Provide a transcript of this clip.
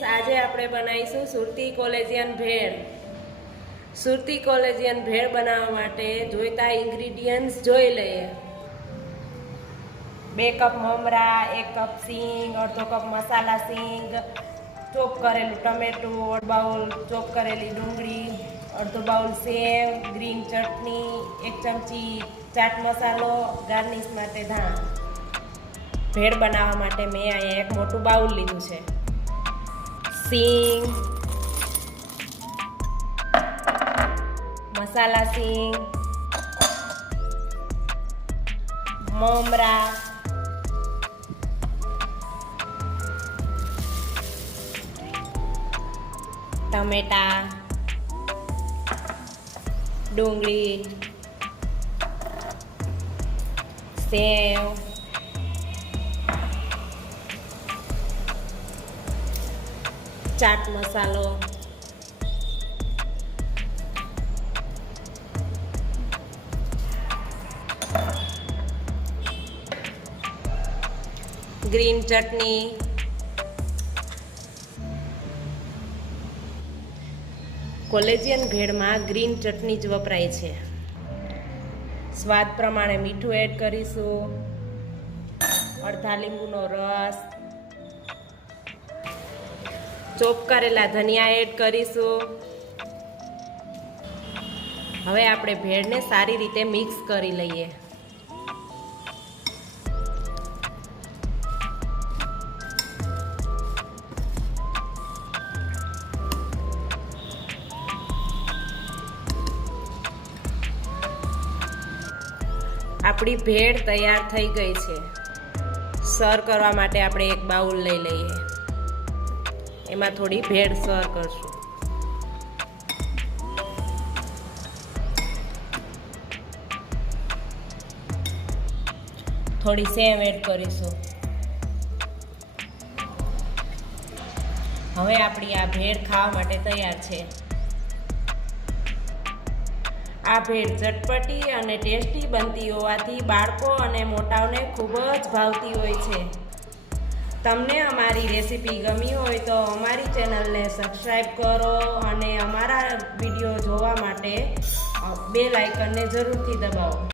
આજે આપણે બનાવીશું સુરતી કોલેજિયન ભેળ. સુરતી કોલેજિયન ભેળ બનાવવા માટે જોઈતા ઇન્ગ્રીડિયન્ટ્સ જોઈ લઈએ. 2 કપ મમરા, 1 કપ સિંગ, અડધો કપ મસાલા સિંગ, ચોપ કરેલું ટમેટું, 1 બાઉલ ચોપ કરેલી ડુંગળી, અડધો બાઉલ સેવ, ગ્રીન ચટણી, 1 ચમચી ચાટ મસાલો, ગાર્નિશ માટે ધાણા. ભેળ બનાવવા માટે મેં અહીંયા એક મોટું બાઉલ લીધું છે. સિંગ, મસાલા સિંગ, મમરા, ટમેટા, ડુંગળી, સેવ, ચાટ મસાલો, ગ્રીન ચટણી, કોલેજિયન ભેળમાં ગ્રીન ચટણી જ વપરાય છે. સ્વાદ પ્રમાણે મીઠું એડ કરીશું, અડધા લીંબુનો રસ, ચોપ કરેલા ધનિયા એડ કરીશું. હવે આપણે ભેળને સારી રીતે મિક્સ કરી લઈએ. આપણી ભેળ તૈયાર થઈ ગઈ છે. સર્વ કરવા માટે આપણે એક બાઉલ લઈ લઈએ. એમાં થોડી ભેળ સર્વ કરશું. થોડી સેવ એડ કરીશું. હવે આપણી આ ભેળ ખાવા માટે તૈયાર છે. આ ભેળ ચટપટી અને ટેસ્ટી બનતી હોવાથી બાળકો અને મોટાઓને ખૂબ જ ભાવતી હોય છે. તમને અમારી રેસીપી ગમી હોય તો અમારી ચેનલને સબસ્ક્રાઈબ કરો અને અમારા વિડીયો જોવા માટે બેલ આઇકનને જરૂરથી દબાવો.